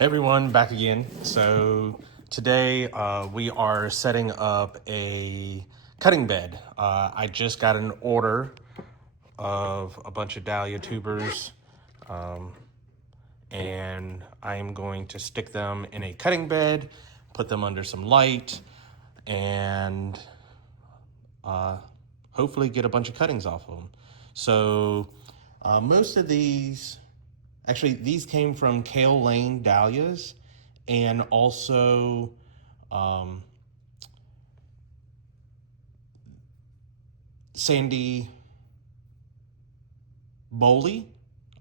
Hey everyone, back again. So today we are setting up a cutting bed. I just got an order of a bunch of Dahlia tubers, and I am going to stick them in a cutting bed, put them under some light, and hopefully get a bunch of cuttings off of them. So most of these, actually these came from Kale Lane Dahlias, and also Sandy Bowley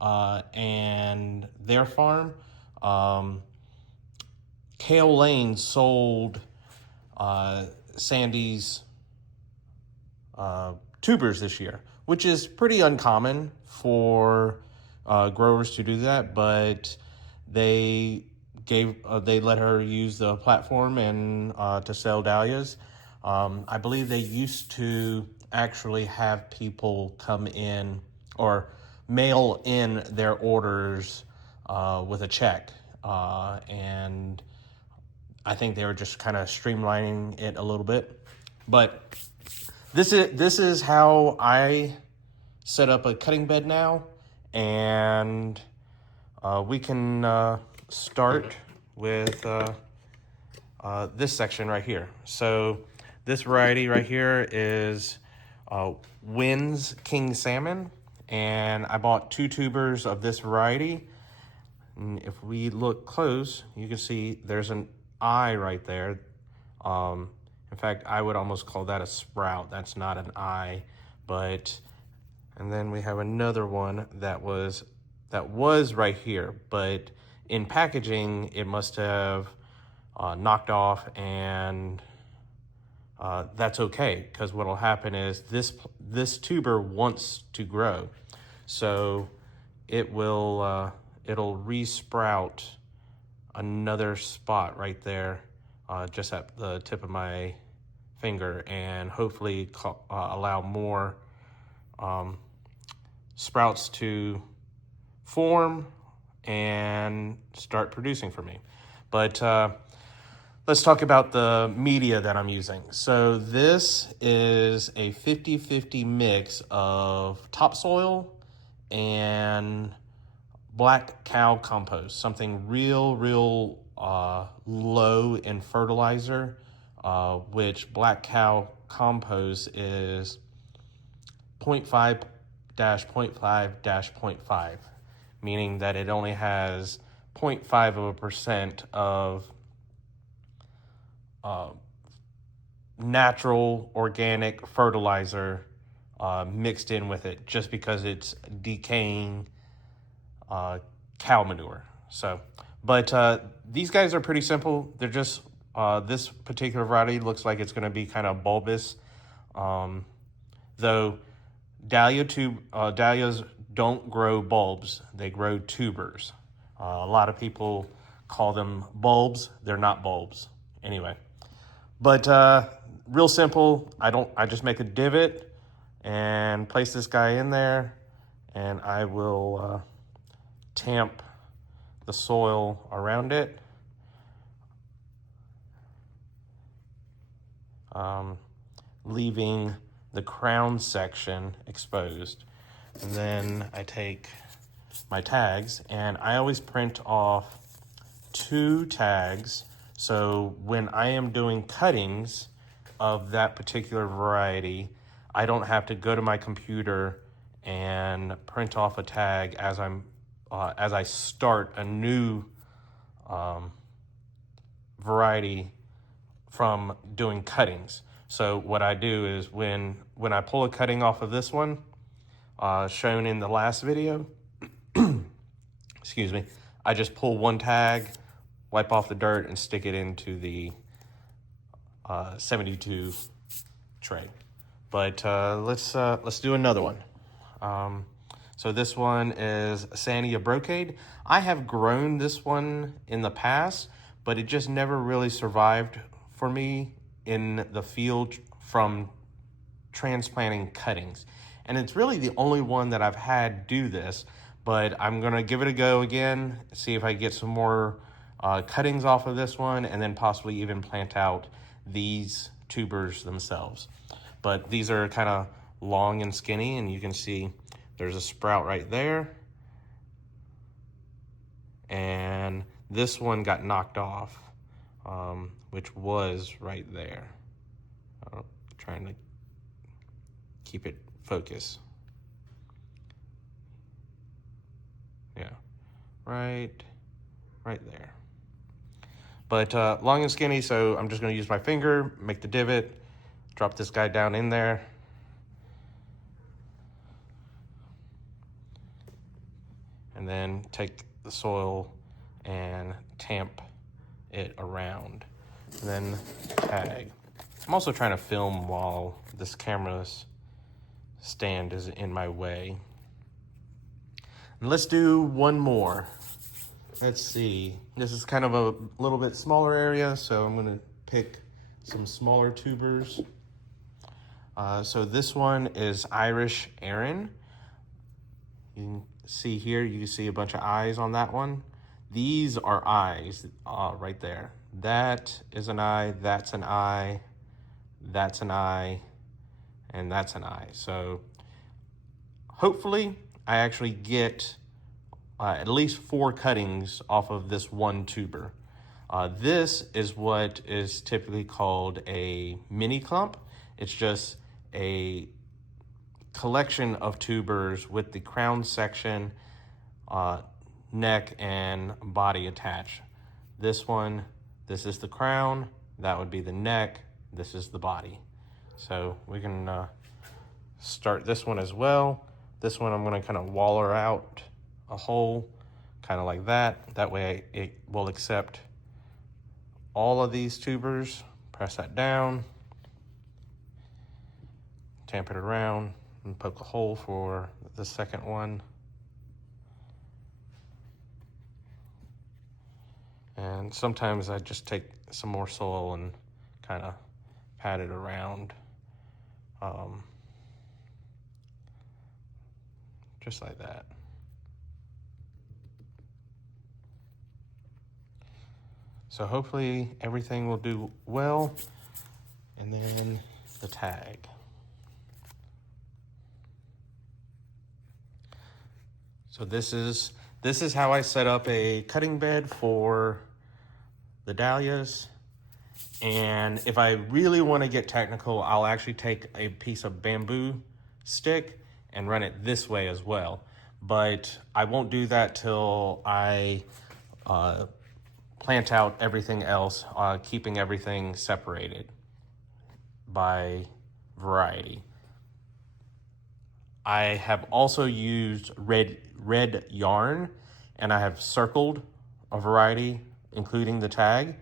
and their farm. Kale Lane sold Sandy's tubers this year, which is pretty uncommon for growers to do that, but they let her use the platform and to sell dahlias. I believe they used to actually have people come in or mail in their orders with a check, and I think they were just kind of streamlining it a little bit. But this is how I set up a cutting bed now, and we can start with this section right here. So this variety right here is Wynn's King Salmon, and I bought 2 tubers of this variety. And if we look close, you can see there's an eye right there. In fact, I would almost call that a sprout. That's not an eye, but, and then we have another one that was right here, but in packaging, it must have knocked off, and that's okay, because what'll happen is this tuber wants to grow, so it will it'll re-sprout another spot right there, just at the tip of my finger, and hopefully allow more sprouts to form and start producing for me. But let's talk about the media that I'm using. So this is a 50-50 mix of topsoil and black cow compost, something real low in fertilizer, which black cow compost is 0.5-0.5-0.5, meaning that it only has 0.5% of natural organic fertilizer mixed in with it, just because it's decaying cow manure. So, but these guys are pretty simple. They're just this particular variety looks like it's going to be kind of bulbous, though dahlias don't grow bulbs, they grow tubers. A lot of people call them bulbs. They're not bulbs anyway. But real simple. I just make a divot and place this guy in there, and I will tamp the soil around it, leaving the crown section exposed. And then I take my tags, and I always print off 2 tags, so when I am doing cuttings of that particular variety, I don't have to go to my computer and print off a tag as I start a new variety from doing cuttings. So what I do is when I pull a cutting off of this one, shown in the last video, excuse me, I just pull one tag, wipe off the dirt, and stick it into the 72 tray. But let's do another one. So this one is Sandy Brocade. I have grown this one in the past, but it just never really survived for me in the field from transplanting cuttings. And it's really the only one that I've had do this, but I'm gonna give it a go again, see if I get some more cuttings off of this one, and then possibly even plant out these tubers themselves. But these are kind of long and skinny, and you can see there's a sprout right there. And this one got knocked off, which was right there. Trying to keep it focused. Yeah, right there. But long and skinny, so I'm just gonna use my finger, make the divot, drop this guy down in there. And then take the soil and tamp it around. And then tag. I'm also trying to film while this camera's stand is in my way. And let's do one more. Let's see. This is kind of a little bit smaller area, so I'm gonna pick some smaller tubers. So this one is Irish Aran. You can see here, you can see a bunch of eyes on that one. These are eyes right there. That is an eye, that's an eye, that's an eye, and that's an eye. So hopefully I actually get at least 4 cuttings off of this one tuber. This is what is typically called a mini clump. It's just a collection of tubers with the crown section, neck, and body attached. This one, this is the crown, that would be the neck, this is the body. So we can start this one as well. This one I'm gonna kind of waller out a hole, kind of like that. That way it will accept all of these tubers. Press that down, tamp it around, and poke a hole for the second one. And sometimes I just take some more soil and kind of pat it around. Just like that. So hopefully everything will do well. And then the tag. So this is how I set up a cutting bed for the dahlias. And if I really want to get technical, I'll actually take a piece of bamboo stick and run it this way as well. But I won't do that till I plant out everything else, keeping everything separated by variety. I have also used red yarn, and I have circled a variety, including the tag,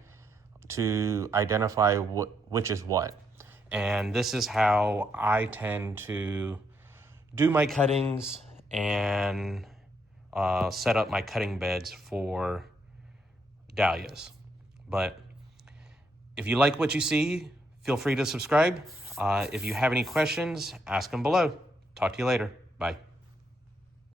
to identify which is what. And this is how I tend to do my cuttings and set up my cutting beds for dahlias. But if you like what you see, feel free to subscribe. If you have any questions, ask them below. Talk to you later. Bye.